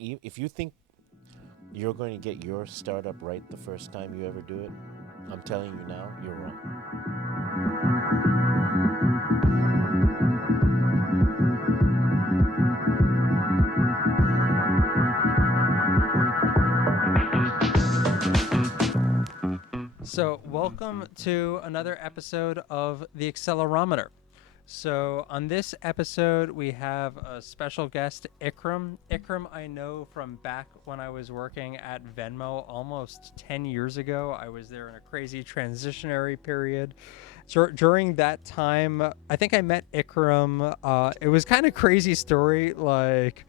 if you think you're going to get your startup right the first time you ever do it, I'm telling you now, you're wrong. So, welcome to another episode of the Accelerometer. So, on this episode, we have a special guest, Iqram. Iqram, I know from back when I was working at Venmo almost 10 years ago. I was there in a crazy transitionary period. So, during that time, I think I met Iqram. It was kind of crazy story. Like,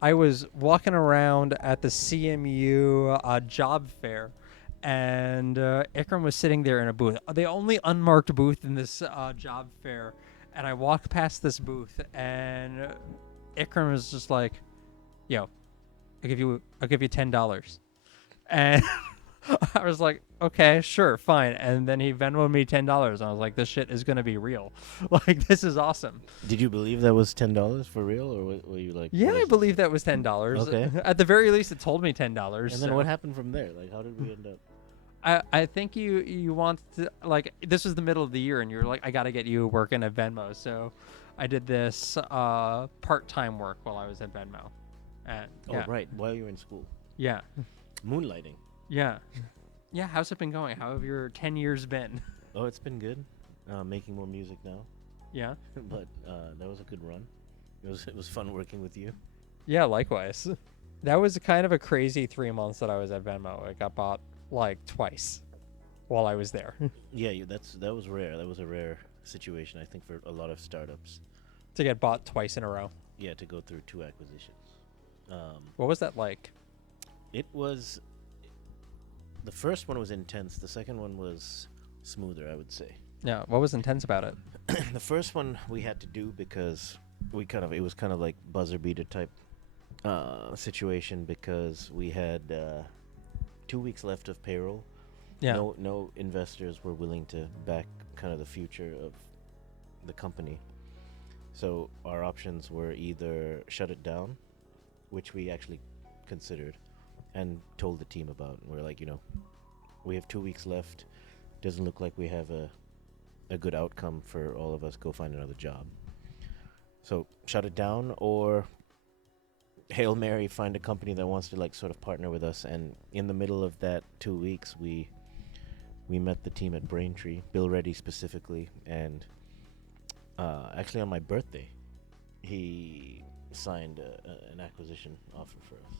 I was walking around at the CMU job fair, and Iqram was sitting there in a booth, the only unmarked booth in this job fair. And I walked past this booth, and Iqram was just like, "Yo, I'll give you $10." And I was like, "Okay, sure, fine." And then he Venmoed me $10. And I was like, "This shit is gonna be real. Like, this is awesome." Did you believe that was $10 for real, or were you like? Yeah, what I is believe that was $10. Okay. At the very least, it told me $10. this? And then what happened from there? Like, how did we end up? I think you want to, like, this was the middle of the year, and you're like, I gotta get you working at Venmo. So I did this part-time work while I was at Venmo. And yeah, Oh, right, while you were in school, yeah, moonlighting. yeah, yeah. How's it been going? How have your 10 years been? Oh, it's been good. Making more music now, Yeah, but that was a good run. It was fun working with you. yeah. Likewise. That was kind of a crazy 3 months that I was at Venmo. It got bought like twice while I was there Yeah, that was rare. That was a rare situation, I think, for a lot of startups. to get bought twice in a row. Yeah, to go through two acquisitions. What was that like? It was the first one was intense. The second one was smoother, I would say. Yeah, what was intense about it? The first one we had to do because it was kind of like buzzer beater type situation because we had 2 weeks left of payroll. Yeah, No investors were willing to back kind of the future of the company. So our options were either shut it down, which we actually considered and told the team about. We're like, we have 2 weeks left. Doesn't look like we have a good outcome for all of us. Go find another job. So shut it down, or Hail Mary, find a company that wants to like sort of partner with us. And in the middle of that 2 weeks, we met the team at Braintree, Bill Reddy specifically, and actually on my birthday, he signed an acquisition offer for us.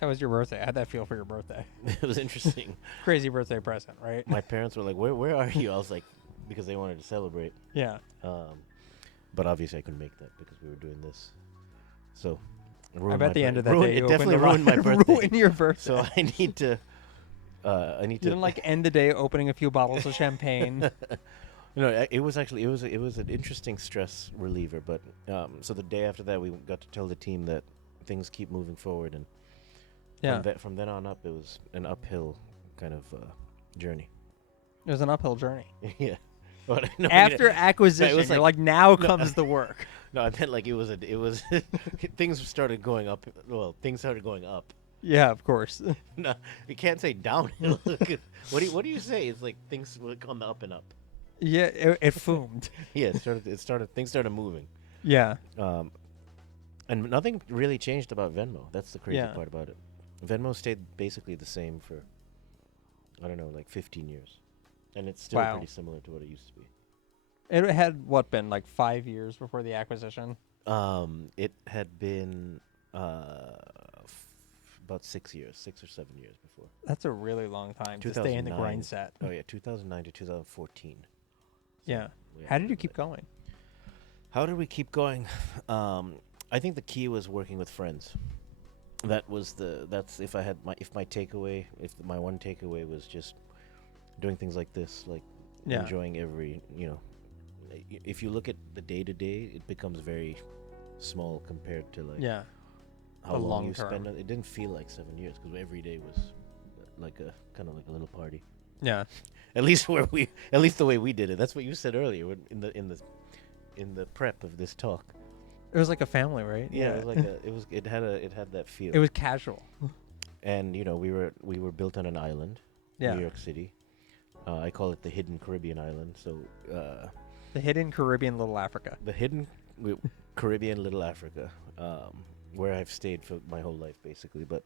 that was your birthday. How'd that feel for your birthday? It was interesting. Crazy birthday present, right? My parents were like, "Where are you?" I was like, because they wanted to celebrate. Yeah. But obviously I couldn't make that because we were doing this. So I bet the end of that day it you definitely opened ruined my birthday. ruined your birthday. So I need to. You didn't like end the day opening a few bottles of champagne. It was an interesting stress reliever. But so the day after that, we got to tell the team that things keep moving forward, and Yeah. from then on up, it was an uphill kind of journey. It was an uphill journey. Yeah. But no, After acquisition, was you're like- like, now no, comes the work. No, I meant like it was things started going up. Well, things started going up. Yeah, of course. No, you can't say downhill. What do you say? It's like things were on the up and up. Yeah, it foomed. Yeah, things started moving. Yeah. And nothing really changed about Venmo. That's the crazy Yeah. part about it. Venmo stayed basically the same for, I don't know, like 15 years. And it's still Wow. pretty similar to what it used to be. It had, been like 5 years before the acquisition? It had been about 6 years, 6 or 7 years before. That's a really long time to stay in the 2009. grind set. Oh, yeah, 2009 to 2014. So Yeah. we How had did you that. keep going? How did we keep going? I think the key was working with friends. That's if my takeaway, if my one takeaway was just doing things like this, like Yeah. enjoying every, if you look at the day to day, it becomes very small compared to like Yeah. how the long long you term. spend on it. It didn't feel like 7 years because every day was like a kind of like a little party. Yeah. At least the way we did it. That's what you said earlier in the prep of this talk. It was like a family, right? Yeah, it was like it had that feel. It was casual. And we were built on an island, Yeah. New York City. I call it the hidden Caribbean island. So The hidden Caribbean Little Africa. the hidden Caribbean Little Africa, where I've stayed for my whole life basically, but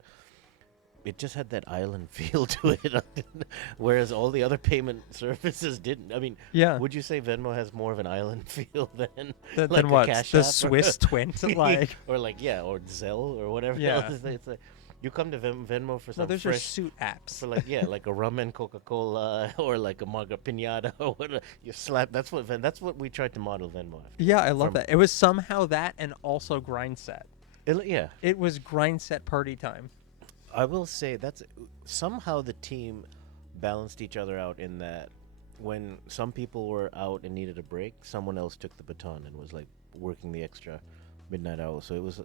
it just had that island feel to it, whereas all the other payment services didn't. I mean, Yeah. would you say Venmo has more of an island feel than Then like a what? Cash The App or- Swiss twin? Like, or or Zelle or whatever Yeah. else. It's like you come to Venmo for no, some those are fresh suit apps. for like a rum and Coca-Cola or like a marga pinata or whatever. You slap. That's what we tried to model Venmo after. Yeah, I love From- that. It was somehow that and also grind set. Yeah, It was grind set party time. I will say that's somehow the team balanced each other out in that when some people were out and needed a break, someone else took the baton and was like working the extra midnight hour. So it was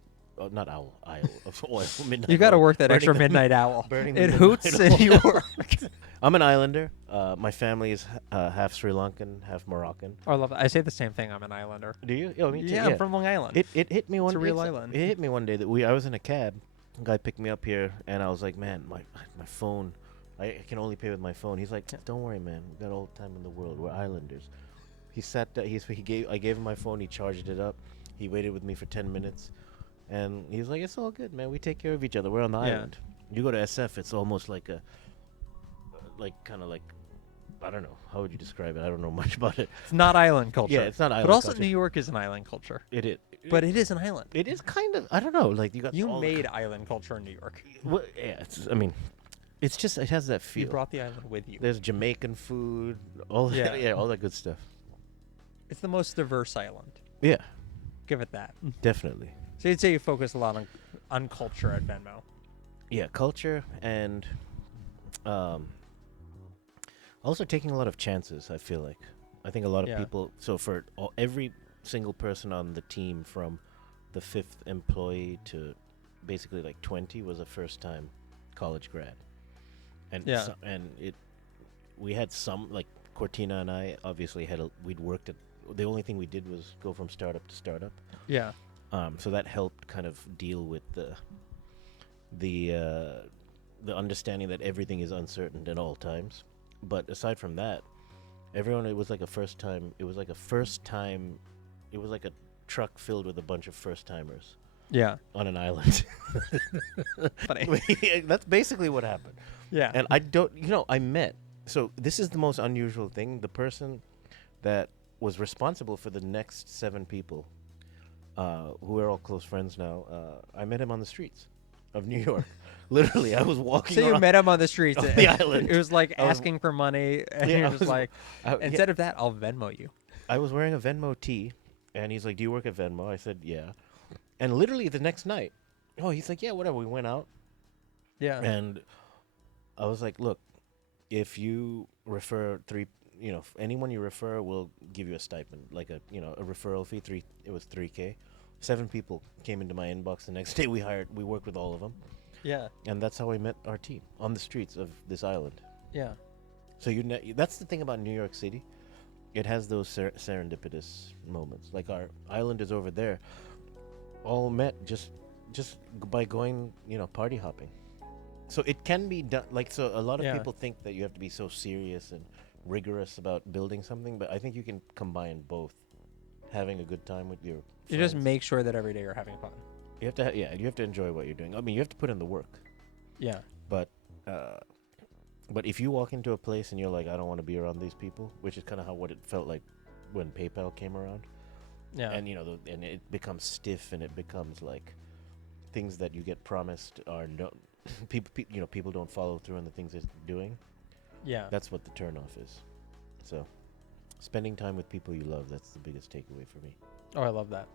not owl, of oil, midnight. You got to oil, work that burning extra the- midnight owl. burning the It midnight hoots and you oil. work. I'm an islander. My family is half Sri Lankan, half Moroccan. Oh, I love that. I say the same thing. I'm an islander. Do you? Oh, me too. Yeah, I'm from Long Island. It hit me one. It's a real it's- island. It hit me one day that I was in a cab. A guy picked me up here, and I was like, "Man, my phone. I can only pay with my phone." He's like, "Don't worry, man. We got all the time in the world. We're islanders." He sat. I gave him my phone. He charged it up. He waited with me for 10 minutes, and he was like, "It's all good, man. We take care of each other. We're on the Yeah. island." You go to SF, it's almost like kind of like. I don't know. How would you describe it? I don't know much about it. It's not island culture. Yeah, it's not island But also, culture. New York is an island culture. It is. But it is an island. It is kind of. I don't know. Like you got. You all made island culture in New York. Well, yeah, I mean, it's just it has that feel. You brought the island with you. There's Jamaican food, all Yeah. that, all that good stuff. It's the most diverse island. Yeah, Give it that. definitely. So you'd say you focus a lot on culture at Venmo. Yeah, culture and also taking a lot of chances. I feel like I think a lot of Yeah. people. So for every single person on the team, from the 5th employee to basically like 20, was a first-time college grad, and Yeah. we had some like Cortina and I obviously we'd worked at. The only thing we did was go from startup to startup. Yeah. So that helped kind of deal with the understanding that everything is uncertain at all times. But aside from that, it was like a first time. It was like a truck filled with a bunch of first timers Yeah. on an island. Funny. That's basically what happened. Yeah. And I met. So this is the most unusual thing. The person that was responsible for the next 7 people, who are all close friends now, I met him on the streets of New York. Literally, I was walking So you around met him on the streets. on the island. It was like I was- asking for money, and Yeah, you're I just was- like, yeah. instead of that, I'll Venmo you. I was wearing a Venmo tee, and he's like, "Do you work at Venmo?" I said, "Yeah." And literally the next night, he's like, "Yeah, whatever." We went out, Yeah. and I was like, "Look, if you refer 3, anyone you refer will give you a stipend, like a referral fee. It was $3K. 7 people came into my inbox the next day. We worked with all of them, Yeah. and that's how I met our team on the streets of this island. Yeah. So that's the thing about New York City. It has those serendipitous moments. Like our islanders over there, all met just by going, party hopping. So it can be done. Like, so a lot of Yeah. people think that you have to be so serious and rigorous about building something, but I think you can combine both. Having a good time with your You just friends. make sure that every day you're having fun. You have to you have to enjoy what you're doing. I mean, you have to put in the work. Yeah. But if you walk into a place and you're like, I don't want to be around these people, which is kind of what it felt like when PayPal came around, Yeah. and and it becomes stiff, and it becomes like things that you get promised are no people don't follow through on the things they're doing. Yeah. That's what the turnoff is. So, spending time with people you love, that's the biggest takeaway for me. Oh, I love that.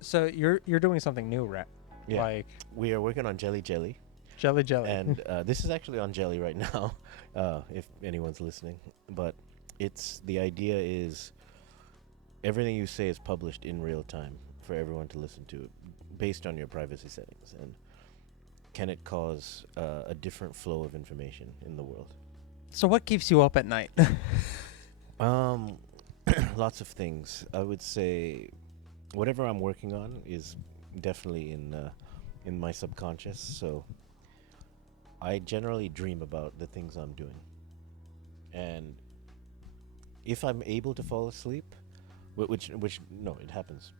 So you're doing something new, right? Yeah. Like We are working on Jelly, jelly. and this is actually on Jelly right now, if anyone's listening. But the idea is everything you say is published in real time for everyone to listen to, based on your privacy settings. And can it cause a different flow of information in the world? So what keeps you up at night? Lots of things. I would say whatever I'm working on is definitely in my subconscious. So I generally dream about the things I'm doing, and if I'm able to fall asleep, which no, it happens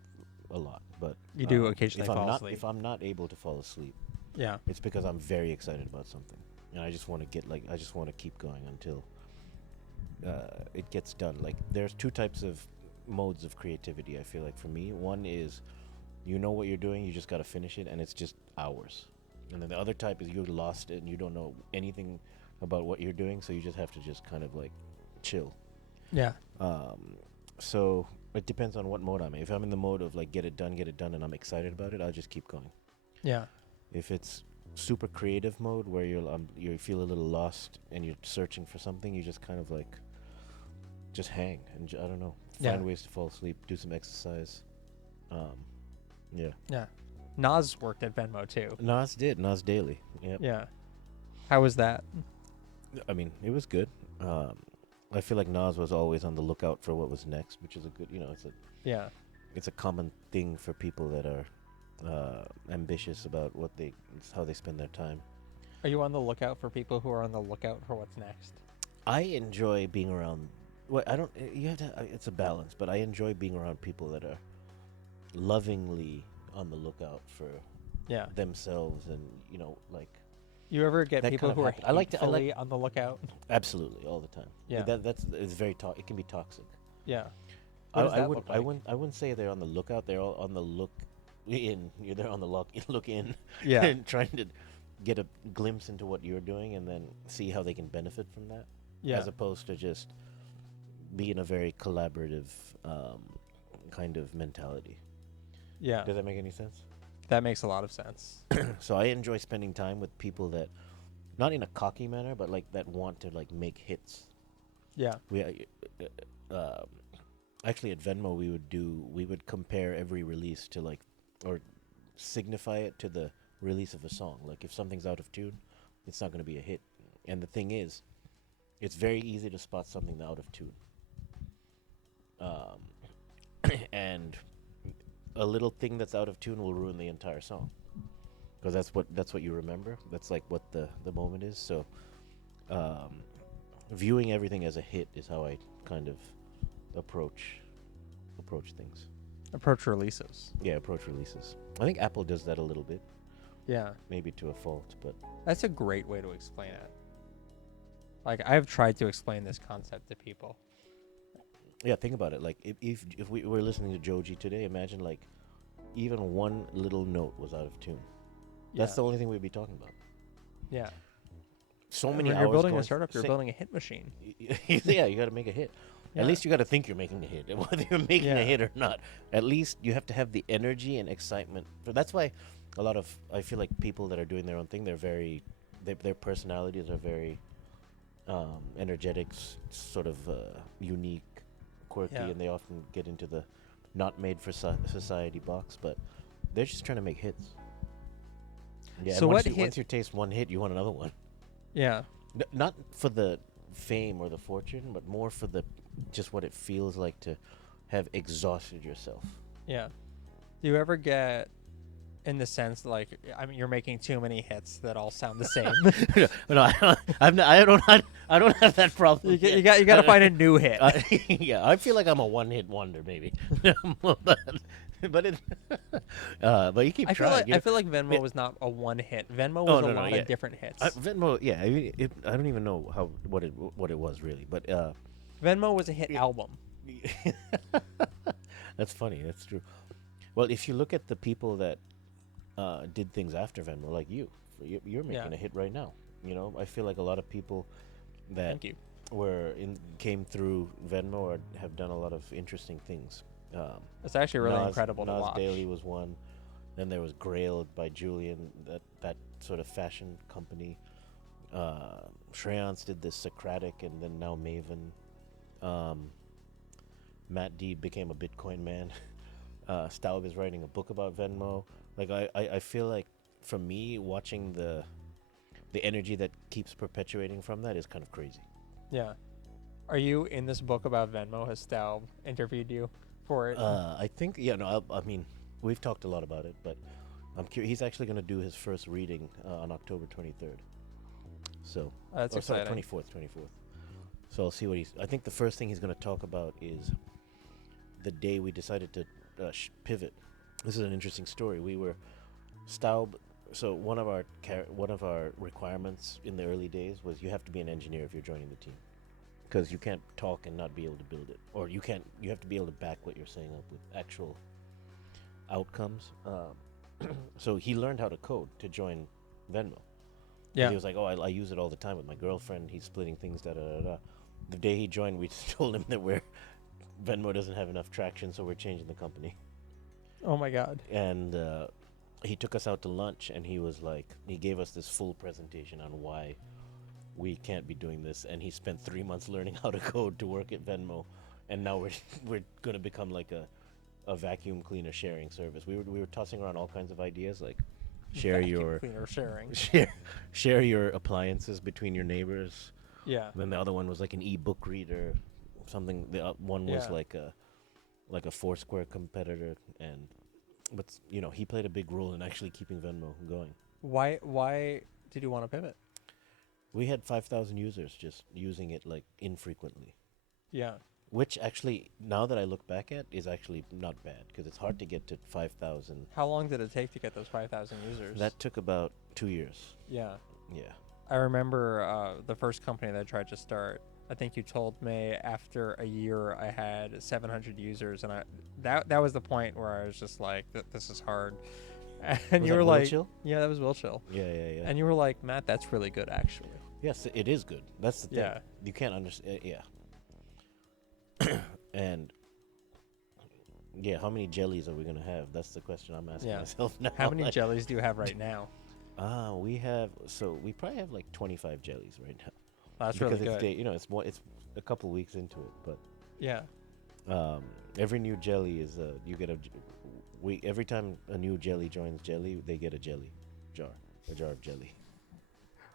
a lot, but You do occasionally if I'm fall not asleep. if I'm not able to fall asleep, Yeah. it's because I'm very excited about something, and I just want to I just want to keep going until it gets done. Like there's two types of modes of creativity. I feel like for me, one is you know what you're doing, you just got to finish it, and it's just hours. And then the other type is you're lost and you don't know anything about what you're doing, so you just have to just kind of like chill. Yeah. So it depends on what mode I'm in. If I'm in the mode of like get it done, and I'm excited about it, I'll just keep going. Yeah. If it's super creative mode where you feel a little lost and you're searching for something, you just kind of like just hang and I don't know, find Yeah. ways to fall asleep, do some exercise. Yeah. Yeah. Nas worked at Venmo too. Nas Daily. Yep. Yeah. How was that? I mean, it was good. I feel like Nas was always on the lookout for what was next, which is a good, Yeah. it's a common thing for people that are ambitious about how they spend their time. Are you on the lookout for people who are on the lookout for what's next? I enjoy being around. Well, I don't. You have to. It's a balance, but I enjoy being around people that are lovingly on the lookout for Yeah. themselves, and like You ever get that people kind of who are happen. I like hatefully on the lookout? absolutely all the time. Yeah. It's very it can be toxic. Yeah. What does I that would look like? I wouldn't say they're on the lookout. They're all on the look in. You're there on the look in. Yeah. And trying to get a glimpse into what you're doing, and then see how they can benefit from that. Yeah. As opposed to just be in a very collaborative kind of mentality. Yeah. Does that make any sense? That makes a lot of sense. So I enjoy spending time with people that, not in a cocky manner, but like that want to like make hits. Yeah. Actually at Venmo we would compare every release to like, or signify it to the release of a song. Like if something's out of tune, it's not going to be a hit. And the thing is, it's very easy to spot something out of tune. And a little thing that's out of tune will ruin the entire song, because that's what you remember. That's like what the moment is. So, viewing everything as a hit is how I kind of approach things. Approach releases. Yeah, approach releases. I think Apple does that a little bit, Yeah. maybe to a fault, but That's a great way to explain it. Like, I've tried to explain this concept to people. yeah, think about it. Like if we were listening to Joji today, imagine like even one little note was out of tune. That's Yeah. the only thing we'd be talking about. Yeah. So And many when hours. you're building a going startup, you're sa- building a hit machine. Yeah, you got to make a hit. Yeah. At least you got to think you're making a hit, whether you're making Yeah. a hit or not. At least you have to have the energy and excitement. That's why I feel like people that are doing their own thing, their personalities are very energetic, sort of unique, quirky, Yeah. and they often get into the not made for society box. But they're just trying to make hits. Yeah. So and what once you taste one hit, you want another one. Yeah. Not for the fame or the fortune, but more for the just what it feels like to have exhausted yourself. Yeah. Do you ever get in the sense like, I mean, you're making too many hits that all sound the same? No, I don't have that problem. you got to find a new hit. Yeah, I feel like I'm a one-hit wonder, maybe. but you keep I feel trying. like Venmo was not a one hit. Venmo Oh, was no, a no, lot yeah. of different hits. Venmo, yeah. I don't even know what it was really, but Venmo was a hit Yeah. album. That's funny. That's true. Well, if you look at the people that did things after Venmo, like you're making Yeah. a hit right now. I feel like a lot of people that Thank you. came through Venmo or have done a lot of interesting things. It's actually really Nas, incredible to Nas watch. Daily was one. Then there was Grailed by Julian, that sort of fashion company. Shreyans did this Socratic, and then now Maven. Matt D became a Bitcoin man. Staub is writing a book about Venmo. Like I feel like for me, watching the energy that keeps perpetuating from that is kind of crazy. Yeah. Are you in this book about Venmo? Has Staub interviewed you? for it? I think no. I mean, we've talked a lot about it, but I'm curious. He's actually going to do his first reading on October 23rd. So, That's or sorry, exciting. 24th. So I'll see what he's. I think the first thing he's going to talk about is the day we decided to pivot. This is an interesting story. We were Staub. So one of our requirements in the early days was you have to be an engineer if you're joining the team, because you can't talk and not be able to build it, or you can't. You have to be able to back what you're saying up with actual outcomes. So he learned how to code to join Venmo. Yeah. He was like, "Oh, I use it all the time with my girlfriend. He's splitting things, da da da da." The day he joined, we just told him that Venmo doesn't have enough traction, so we're changing the company. Oh my God. And he took us out to lunch, and he was like, he gave us this full presentation on why we can't be doing this, and he spent 3 months learning how to code to work at Venmo, and now we're gonna become like a vacuum cleaner sharing service. We were tossing around all kinds of ideas, like share Vacuum your cleaner sharing. share your appliances between your neighbors. Yeah. Then the other one was like an e-book reader, something. The one was Yeah. like a Foursquare competitor, and but he played a big role in actually keeping Venmo going. Why did you want to pivot? We had 5,000 users just using it like infrequently, Yeah. which actually, now that I look back at, is actually not bad, because it's hard to get to 5,000. How long did it take to get those 5,000 users? That took about 2 years. Yeah. Yeah. I remember the first company that I tried to start. I think you told me after a year I had 700 users, and that was the point where I was just like, this is hard. And Was you that were Will like, Chill? yeah, that was Will Chill. Yeah. And you were like, Matt, that's really good, actually. Yes, it is good. That's the thing. Yeah. You can't understand. Yeah. And yeah, how many jellies are we gonna have? That's the question I'm asking Yeah. myself now. How many jellies do you have right now? we probably have like 25 jellies right now. That's Because really good. it's a couple weeks into it, but Yeah. every new jelly is you get every time a new jelly joins jelly, they get a jar of jelly.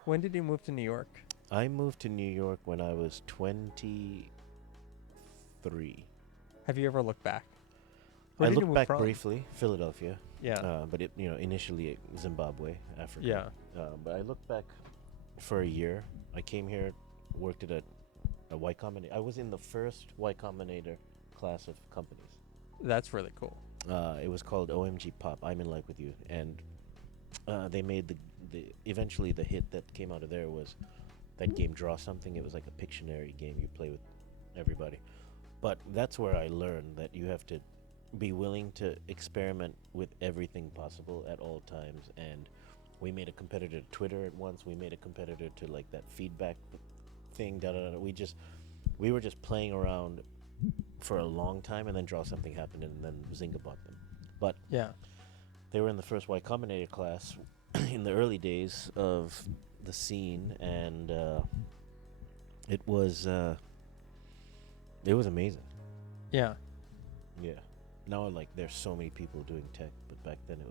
When did you move to New York? I moved to New York when I was 23. Have you ever looked back? Where I did you looked move back from? briefly, Philadelphia. Yeah. But initially Zimbabwe, Africa. Yeah. But I looked back for a year. I came here, worked at a Y Combinator. I was in the first Y Combinator class of companies. That's really cool. It was called OMG Pop. I'm in like with you, and they made eventually the hit that came out of there was that game Draw Something. It was like a Pictionary game you play with everybody. But that's where I learned that you have to be willing to experiment with everything possible at all times. And we made a competitor to Twitter at once. We made a competitor to like that feedback thing. We were just playing around for a long time, and then Draw Something happened, and then Zynga bought them. But Yeah. they were in the first Y Combinator class in the early days of the scene, and it was amazing. Yeah. Yeah. Now like there's so many people doing tech, but back then it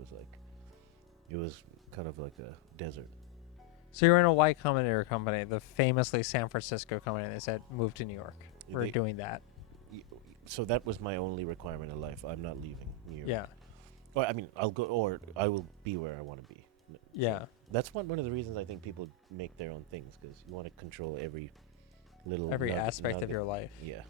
was kind of like a desert. So you're in a Y Combinator company, the famously San Francisco company. They said move to New York. We're They- doing that. So that was my only requirement in life. I'm not leaving New York. Yeah. Or I mean, I'll go, or I will be where I want to be. Yeah. That's one of the reasons I think people make their own things, because you want to control every Aspect of nugget. your life. Yeah.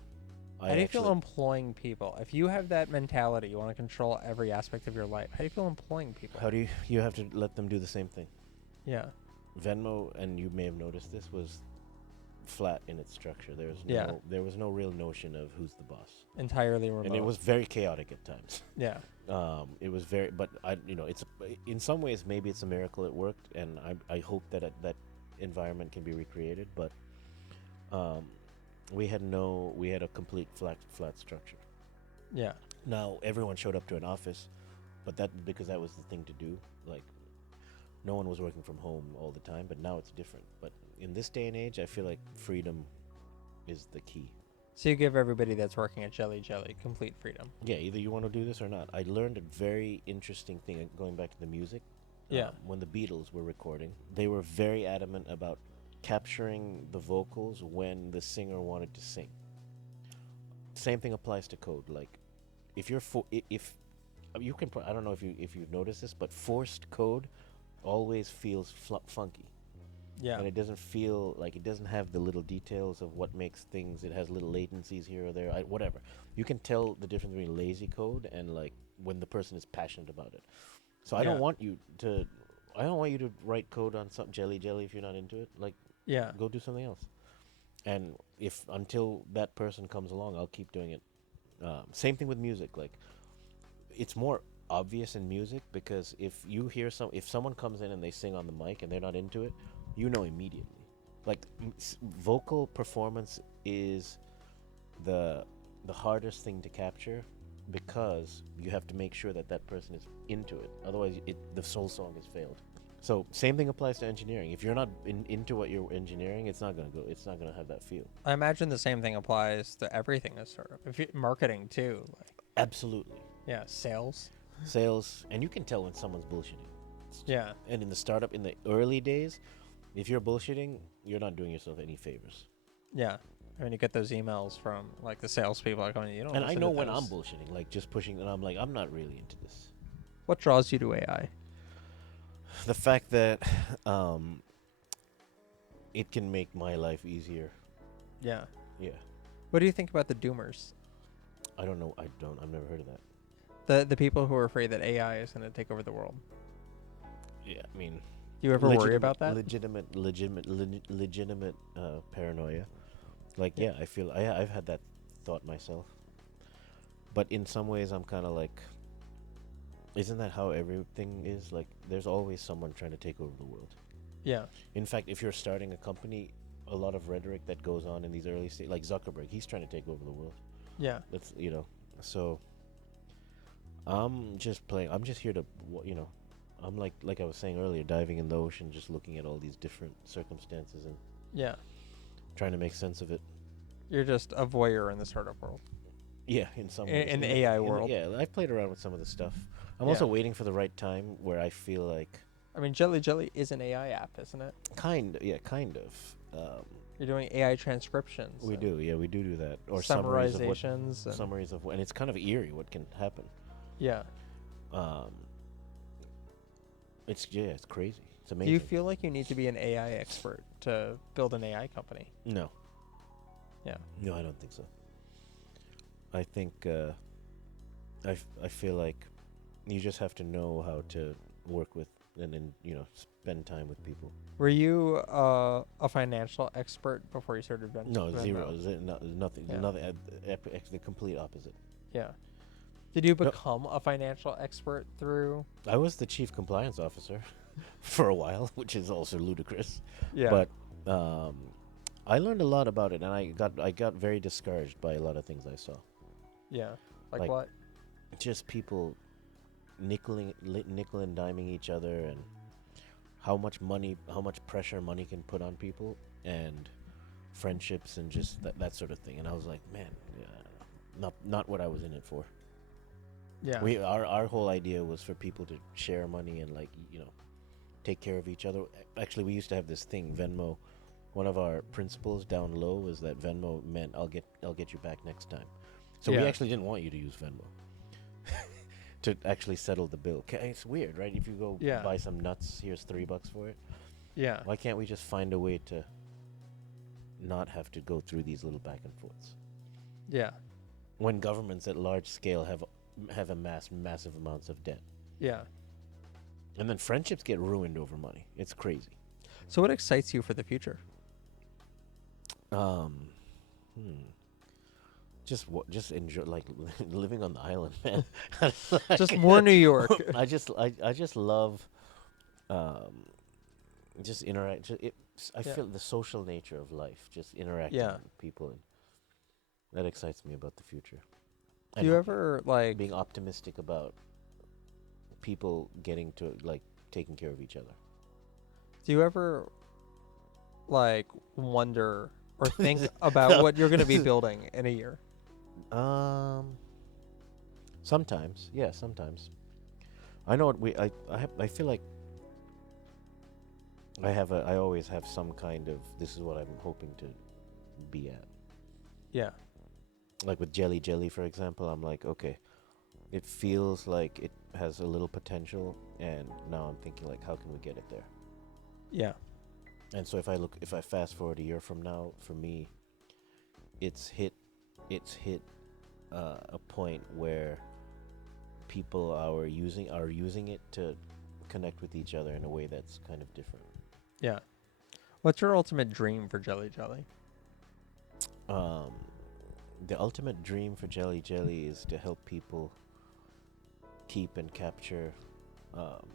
How do you feel employing people? If you have that mentality, you want to control every aspect of your life. How do you feel employing people? How do you have to let them do the same thing? Yeah. Venmo, and you may have noticed this, was flat in its structure. Yeah. There was no real notion of who's the boss, Entirely remote. and it was very chaotic at times. Yeah. It was very, but it's in some ways maybe it's a miracle it worked, and I hope that that environment can be recreated. But we had a complete flat structure. Yeah. Now everyone showed up to an office, but because that was the thing to do. Like, no one was working from home all the time, but now it's different. But in this day and age, I feel like freedom is the key. So you give everybody that's working at Jelly complete freedom. Yeah, either you want to do this or not. I learned a very interesting thing going back to the music. Yeah. When the Beatles were recording, they were very adamant about capturing the vocals when the singer wanted to sing. Same thing applies to code. Like, if you're if you can, I don't know if you've noticed this, but forced code always feels funky, Yeah. and it doesn't feel like, it doesn't have the little details of what makes things. It has little latencies here or there, whatever. You can tell the difference between lazy code and like when the person is passionate about it. So I Yeah. don't want you to. I don't want you to write code on some jelly if you're not into it. Like, Yeah. go do something else. And if until that person comes along, I'll keep doing it. Same thing with music. Like, it's more obvious in music because if someone comes in and they sing on the mic and they're not into it, you know immediately. Like, vocal performance is the hardest thing to capture because you have to make sure that that person is into it. Otherwise, the whole song has failed. So same thing applies to engineering. If you're not into what you're engineering, it's not gonna go. It's not gonna have that feel. I imagine the same thing applies to everything. Is sort of marketing too. Like, Absolutely. yeah, sales. Sales, and you can tell when someone's bullshitting. Yeah. And in the startup, in the early days, if you're bullshitting, you're not doing yourself any favors. Yeah. I mean, you get those emails from like the salespeople. Like, I mean, you don't. And I listen know to when I'm those. bullshitting, like just pushing, and I'm like, I'm not really into this. What draws you to AI? The fact that it can make my life easier. Yeah. Yeah. What do you think about the doomers? I don't know. I've never heard of that. The people who are afraid that AI is going to take over the world. Yeah, I mean, Do you ever worry about that? Legitimate paranoia. Like, Yeah. yeah, I feel I've had that thought myself. But in some ways, I'm kind of like, isn't that how everything is? Like, there's always someone trying to take over the world. Yeah. In fact, if you're starting a company, a lot of rhetoric that goes on in these early stages, like Zuckerberg, he's trying to take over the world. Yeah. That's, so I'm just playing. I'm just here to, I'm like I was saying earlier, diving in the ocean, just looking at all these different circumstances and Yeah. trying to make sense of it. You're just a voyeur in the startup world. Yeah, in some ways. In the AI world. Yeah, I've played around with some of the stuff. I'm Yeah. also waiting for the right time where I feel like, I mean, Jelly Jelly is an AI app, isn't it? kind of. You're doing AI transcriptions. We and do, yeah, we do that. Or summarizations. And summaries of what, and it's kind of eerie what can happen. yeah. Um, it's crazy. It's Do amazing. you feel like you need to be an AI expert to build an AI company? No. Yeah. No, I don't think so. I think I feel like you just have to know how to work with and then spend time with people. Were you a financial expert before you started Venmo? No, zero. Nothing. Yeah. Nothing. The complete opposite. Yeah. Did you become a financial expert through? I was the chief compliance officer for a while, which is also ludicrous. Yeah. But I learned a lot about it, and I got very discouraged by a lot of things I saw. Yeah. Like like- what? Just people nickel and diming each other, and how much pressure money can put on people, and friendships, and just that sort of thing. And I was like, man, not what I was in it for. Yeah. Our whole idea was for people to share money and take care of each other. Actually, we used to have this thing, Venmo. One of our principles down low was that Venmo meant I'll get you back next time. So we Yeah. actually didn't want you to use Venmo to actually settle the bill. It's weird, right? If you go Yeah. buy some nuts, here's $3 for it. Yeah. Why can't we just find a way to not have to go through these little back and forths? Yeah. When governments at large scale have amassed massive amounts of debt, Yeah. and then friendships get ruined over money. It's crazy. So what excites you for the future? Just enjoy, like, living on the island, man. Just more New York. I just love just interact. I Yeah. feel the social nature of life, just interacting Yeah. with people, and that excites me about the future. Do you ever like being optimistic about people getting to taking care of each other? Do you ever like wonder or think about what you're going to be building in a year? Sometimes, yeah, sometimes. I know what I feel like I always have some kind of, this is what I'm hoping to be at. Yeah. Like with Jelly, for example, I'm like, okay, it feels like it has a little potential, and now I'm thinking like, how can we get it there? Yeah. And so if I fast forward a year from now, for me, it's hit, a point where people are using it to connect with each other in a way that's kind of different. Yeah. What's your ultimate dream for Jelly Jelly? Um, the ultimate dream for Jelly Jelly is to help people keep and capture um,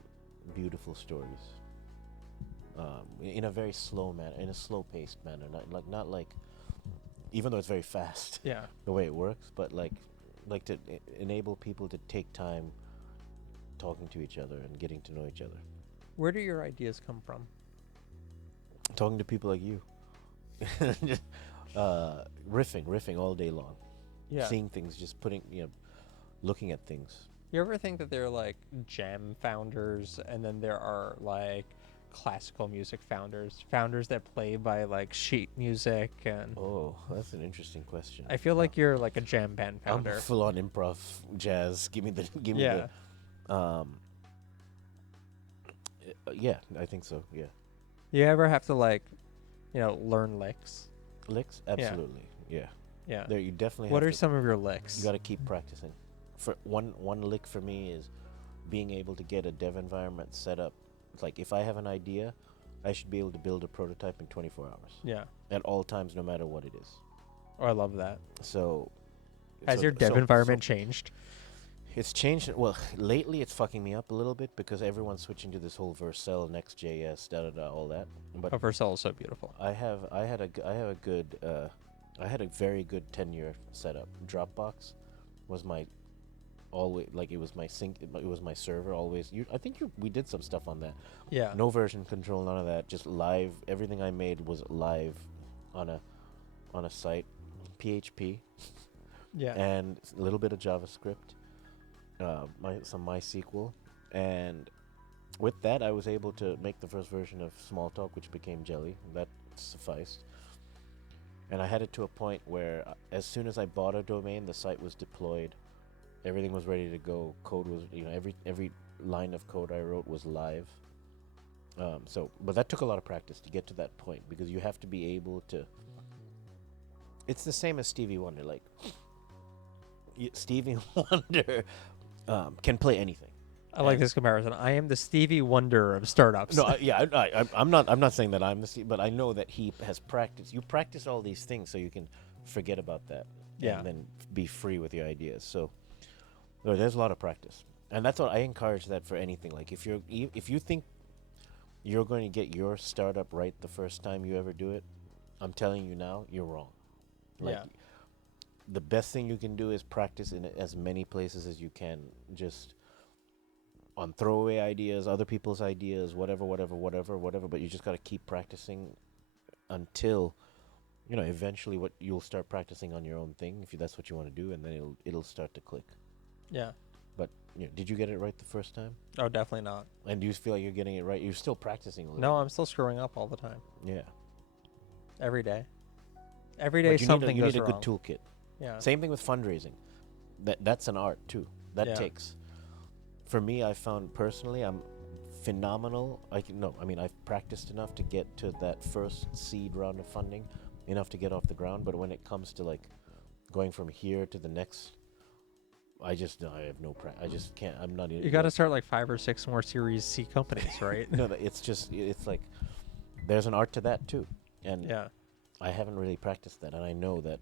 beautiful stories in a very slow manner, in a slow-paced manner, not like, even though it's very fast, Yeah. the way it works, but like to enable people to take time talking to each other and getting to know each other, Where do your ideas come from? talking to people like you, just riffing all day long, Yeah. seeing things, just putting, looking at things. You ever think that they're like jam founders, and then there are like classical music founders that play by like sheet music, and Oh, that's an interesting question. I feel like you're like a jam band I'm founder. full on improv jazz. Give me Yeah. the yeah, I think so. Yeah. You ever have to like, learn licks? Licks? Absolutely. Yeah. Yeah. There you definitely What have are to, some of your licks? you got to keep practicing. For one lick for me is being able to get a dev environment set up. It's like if I have an idea, I should be able to build a prototype in 24 hours Yeah. at all times, no matter what it is. Oh, I love that. So Has your dev environment changed? It's changed. Well, lately it's fucking me up a little bit because everyone's switching to this whole Vercel, Next.js, all that. But Oh, Vercel is so beautiful. I had a good I had a very good 10-year setup. Dropbox was my always, like, it was my sync, it was my server always. We did some stuff on that. Yeah. No version control, none of that. Just live. Everything I made was live on a site, PHP, Yeah. and a little bit of JavaScript, some MySQL, and with that I was able to make the first version of Smalltalk, which became Jelly. That sufficed. And I had it to a point where as soon as I bought a domain, the site was deployed. Everything was ready to go. Code was, every line of code I wrote was live. But that took a lot of practice to get to that point, because you have to be able to. It's the same as Stevie Wonder. Like, Stevie Wonder can play anything. I like this comparison. I am the Stevie Wonder of startups. No, I'm not. I'm not saying that I'm the Stevie, but I know that he has practiced. You practice all these things so you can forget about that, Yeah. and then be free with your ideas. So there's a lot of practice, and that's what I encourage. That for anything, like if you think you're going to get your startup right the first time you ever do it, I'm telling you now, you're wrong. Like, Yeah. the best thing you can do is practice in as many places as you can, just on throwaway ideas, other people's ideas, whatever. But you just got to keep practicing until, eventually what you'll start practicing on your own thing, if that's what you want to do, and then it'll start to click. Yeah. But did you get it right the first time? Oh, definitely not. And do you feel like you're getting it right? You're still practicing a little. No, bit. I'm still screwing up all the time. Yeah. Every day. Every day But something you goes need a wrong. good toolkit. Yeah. Same thing with fundraising. That's an art too. That Yeah. takes. For me, I found personally, I'm phenomenal. I've practiced enough to get to that first seed round of funding, enough to get off the ground. But when it comes to like going from here to the next, I have no practice. I just can't. I'm not. You got to start like 5 or 6 more Series C companies, right? No, it's like there's an art to that too, and Yeah. I haven't really practiced that, and I know that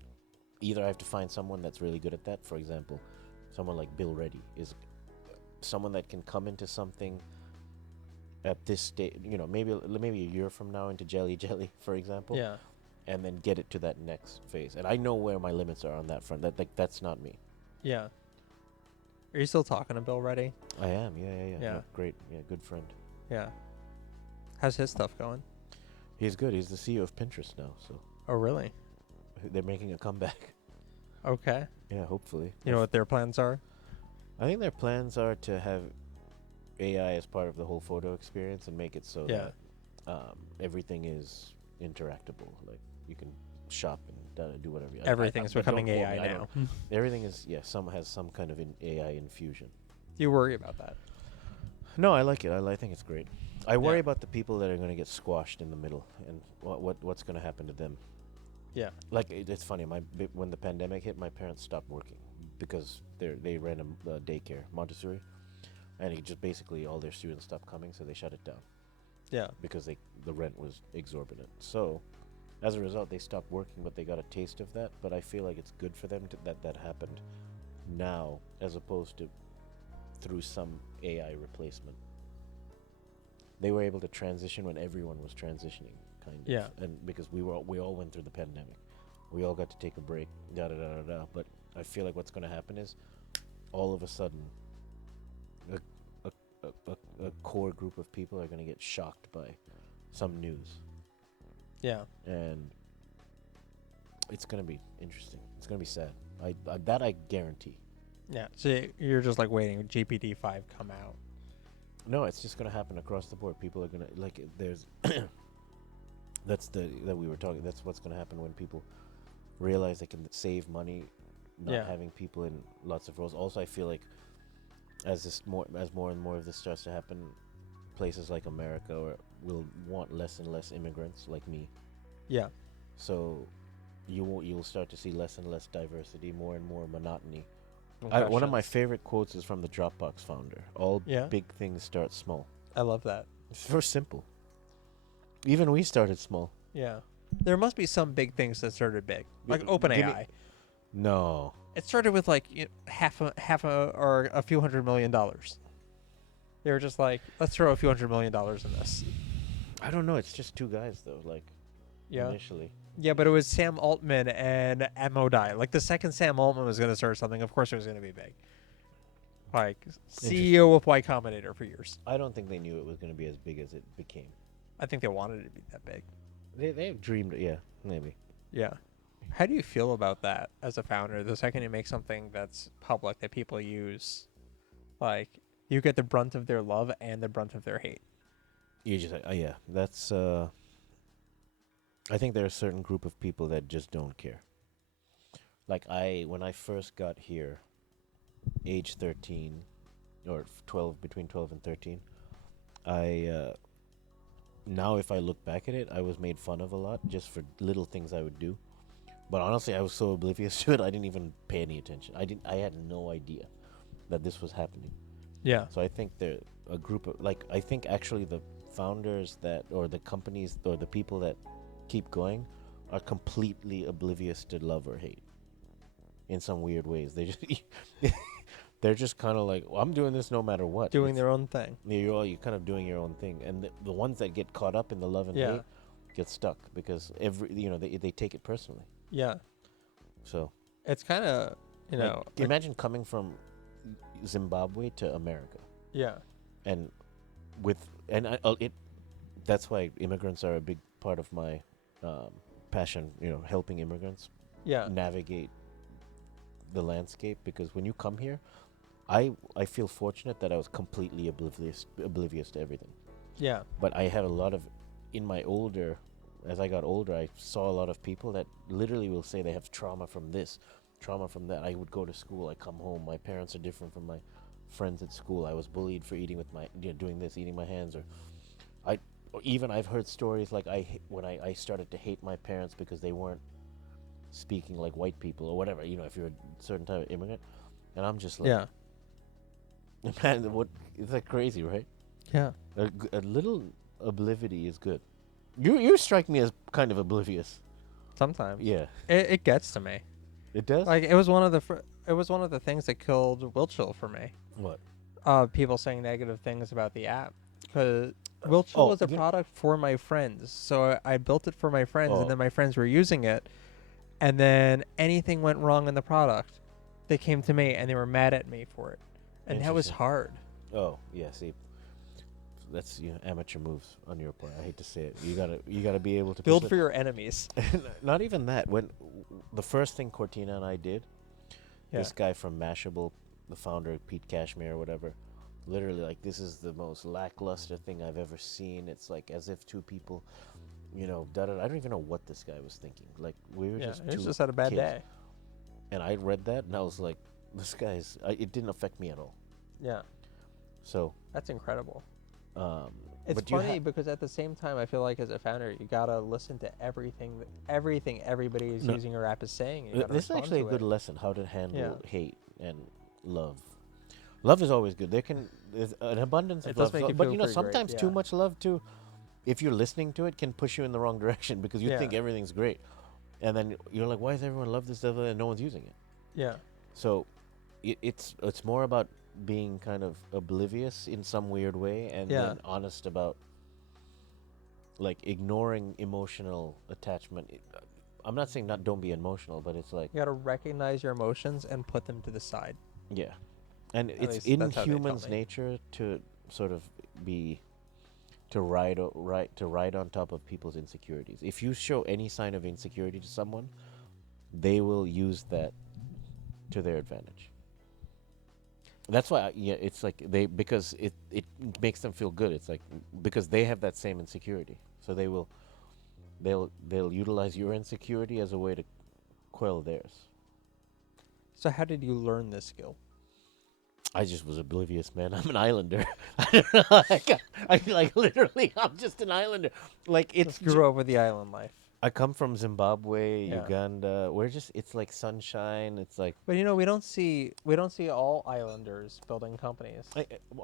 either I have to find someone that's really good at that. For example, someone like Bill Reddy is someone that can come into something at this stage, maybe a year from now into Jelly, for example, Yeah. and then get it to that next phase. And I know where my limits are on that front. That's not me. Yeah. Are you still talking to Bill Reddy? I am. Yeah. Yeah. No, great. Yeah, good friend. Yeah. How's his stuff going? He's good. He's the CEO of Pinterest now, so Oh, really? they're making a comeback. Okay. Yeah, hopefully. You know what their plans are? I think their plans are to have AI as part of the whole photo experience and make it so Yeah. that everything is interactable. Like, you can shop and do whatever. Everything's but don't becoming quote AI me, I now. don't- Everything is some has some kind of AI infusion. Do you worry about that? No, I like it. I think it's great. I worry Yeah. about the people that are going to get squashed in the middle, and what's going to happen to them. Yeah. Like it's funny. When the pandemic hit, my parents stopped working because they ran a daycare, Montessori, and it just basically all their students stopped coming, so they shut it down Yeah. because the rent was exorbitant. So as a result, they stopped working, but they got a taste of that. But I feel like it's good for them that happened now, as opposed to through some AI replacement. They were able to transition when everyone was transitioning, kind of. Yeah. And because we all went through the pandemic, we all got to take a break. Da da da da da. But I feel like what's going to happen is, all of a sudden, a a core group of people are going to get shocked by some news, Yeah. and it's going to be interesting. It's going to be sad. That I guarantee. Yeah. So you're just like waiting GPT-5 come out. No, it's just going to happen across the board. People are going to like. There's that we were talking. That's what's going to happen when people realize they can save money, not Yeah. having people in lots of roles. Also, I feel like as more and more of this starts to happen, places like America will want less and less immigrants like me. Yeah. So you'll start to see less and less diversity, more and more monotony. Okay, One of my shucks. favorite quotes is from the Dropbox founder. All Yeah. big things start small. I love that. It's very simple. Even we started small. Yeah. There must be some big things that started big, like Give me- OpenAI. No. It started with like half a or a few $100 million. They were just like, let's throw a few $100 million in this. I don't know. It's just two guys though. Like Yeah. initially. Yeah, but it was Sam Altman and Amodai. Like the second Sam Altman was going to start something, of course it was going to be big. Like CEO of Y Combinator for years. I don't think they knew it was going to be as big as it became. I think they wanted it to be that big. They've dreamed. Yeah, maybe. Yeah. How do you feel about that as a founder? The second you make something that's public that people use, like you get the brunt of their love and the brunt of their hate. You just yeah. That's. I think there are a certain group of people that just don't care. Like when I first got here, age 13, or 12, between 12 and 13, I now if I look back at it, I was made fun of a lot just for little things I would do. But honestly, I was so oblivious to it, I didn't even pay any attention. I had no idea that this was happening. Yeah. So I think they're a group of I think actually the founders or the companies or the people that keep going are completely oblivious to love or hate in some weird ways. They're just kind of like, well, I'm doing this no matter what. Doing their own thing. You're kind of doing your own thing, and the ones that get caught up in the love and Yeah. hate get stuck because they take it personally. Yeah. So It's kind of, imagine coming from Zimbabwe to America, yeah. and that's why immigrants are a big part of my passion. Helping immigrants Yeah. navigate the landscape, because when you come here, I feel fortunate that I was completely oblivious to everything. Yeah. But I had a lot of as I got older, I saw a lot of people that literally will say they have trauma from this, trauma from that. I would go to school, I come home, my parents are different from my friends at school. I was bullied for eating eating my hands, or I've heard stories like when I started to hate my parents because they weren't speaking like white people or whatever. If you're a certain type of immigrant, and I'm just like, Yeah. man, it's like crazy, right? Yeah. A little oblivion is good. You strike me as kind of oblivious. Sometimes. Yeah, It gets to me. it does. Like it was one of the things that killed Wilchill for me. What? People saying negative things about the app, because Wilchill was a product for my friends, so I built it for my friends, and then my friends were using it, and then anything went wrong in the product, they came to me and they were mad at me for it, and that was Interesting. hard. Oh yeah, see, that's amateur moves on your part. I hate to say it. You gotta be able to Build for your enemies. Not even that. When the first thing Cortina and I did, Yeah. this guy from Mashable, the founder, Pete Cashmere or whatever, literally like, this is the most lackluster thing I've ever seen. It's like as if two people I don't even know what this guy was thinking. Like, we were Yeah, just he two just had a bad kids. day. And I read that, and I was like, this guy's. It didn't affect me at all. Yeah, So, that's incredible. um, It's but you funny because at the same time, I feel like as a founder, you gotta listen to everything everybody is No, using your app is saying. You gotta this is respond actually a to good it. lesson how to handle Yeah. hate and love. Love is always good. There's an abundance It of does love, make you but feel pretty great, sometimes too yeah. much love too. If you're listening to it, can push you in the wrong direction because you think Yeah. everything's great, and then you're like, why does everyone love this stuff and no one's using it? Yeah. So, it's more about being kind of oblivious in some weird way, and Yeah. then honest about like ignoring emotional attachment. I'm not saying don't be emotional, but it's like You gotta recognize your emotions and put them to the side. yeah, and it's least in that's how they tell humans' me. nature to sort of be to ride on top of people's insecurities. If you show any sign of insecurity to someone, they will use that to their advantage. That's why, it's like because it makes them feel good. It's like because they have that same insecurity, so they'll utilize your insecurity as a way to quell theirs. So how did you learn this skill? I just was oblivious, man. I'm an islander. I don't know. Like literally, I'm just an islander. Like it's. Just grew up with the island life. I come from Zimbabwe, Yeah. Uganda. It's like sunshine. It's like But we don't see all islanders building companies.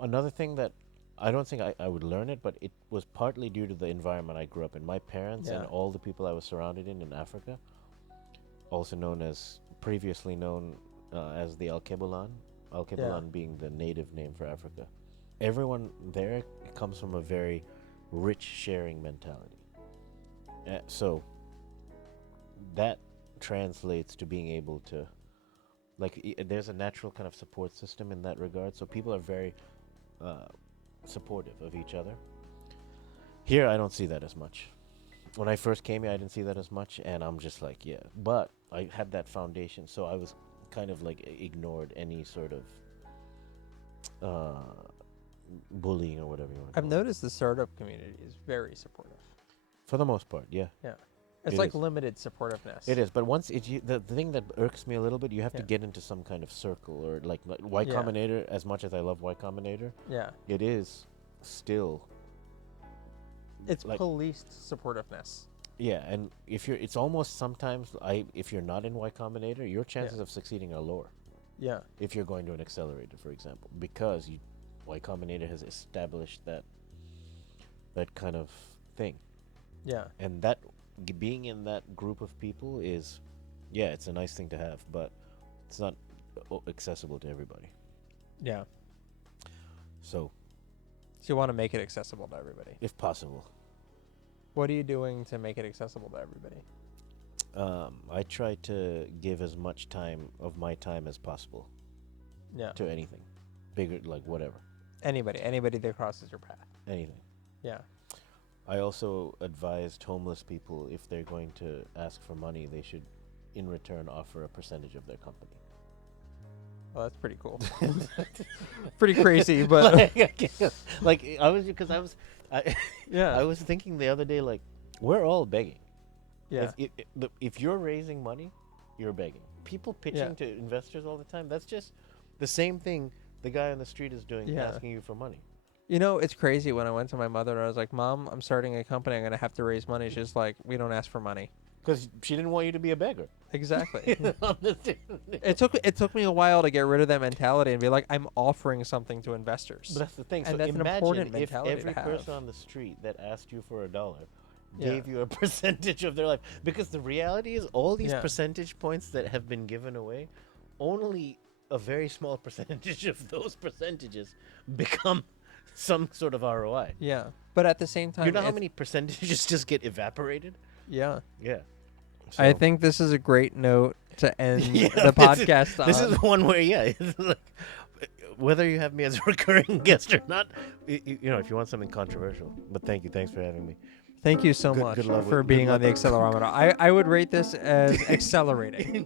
another thing that I don't think I would learn it, but it was partly due to the environment I grew up in. My parents and Yeah. all the people I was surrounded in Africa, also previously known as the Alkebulan. Alkebulan being the native name for Africa. Everyone there comes from a very rich sharing mentality. So that translates to being able to, there's a natural kind of support system in that regard. So people are very supportive of each other. Here, I don't see that as much. When I first came here, I didn't see that as much, and I'm just like, yeah. But I had that foundation, so I was kind of like ignored any sort of bullying or whatever you want to I've call it. noticed the startup community is very supportive. For the most part, yeah. Yeah. It's It like is. limited supportiveness. It is, but once the thing that irks me a little bit, you have to Yeah. get into some kind of circle or like Y Yeah. Combinator. As much as I love Y Combinator, Yeah. it is still It's like policed supportiveness. yeah. And it's almost sometimes if you're not in Y Combinator, your chances of succeeding are lower. Yeah. If you're going to an accelerator, for example, because Y Combinator has established that kind of thing, Yeah. and being in that group of people is, it's a nice thing to have, but it's not accessible to everybody. Yeah. So, So you want to make it accessible to everybody. if possible, What are you doing to make it accessible to everybody? I try to give as much time of my time as possible Yeah. to anything, bigger, like whatever, Anybody that crosses your path. anything. Yeah. I also advised homeless people if they're going to ask for money, they should, in return, offer a percentage of their company. Well, that's pretty cool. Pretty crazy, but yeah. I was thinking the other day, like, we're all begging. Yeah. If you're raising money, you're begging. People pitching Yeah. to investors all the time, that's just the same thing the guy on the street is doing, Yeah. asking you for money. It's crazy when I went to my mother and I was like, "Mom, I'm starting a company. I'm going to have to raise money." She's like, "We don't ask for money." Because she didn't want you to be a beggar. Exactly. It took me a while to get rid of that mentality and be like, I'm offering something to investors. But that's the thing. And so that's an imagine important if mentality to every have. person on the street that asked you for $1 Yeah. gave you a percentage of their life. Because the reality is all these Yeah. percentage points that have been given away, only a very small percentage of those percentages become some sort of ROI. Yeah. But at the same time, You know how many percentages just get evaporated? Yeah. Yeah. I So- think this is a great note to end Yeah, the podcast on. This is one where, it's like, whether you have me as a recurring guest or not, if you want something controversial. But thanks for having me. Thank you so Good- much good luck for with- being good on the luck. accelerometer. I would rate this as accelerating.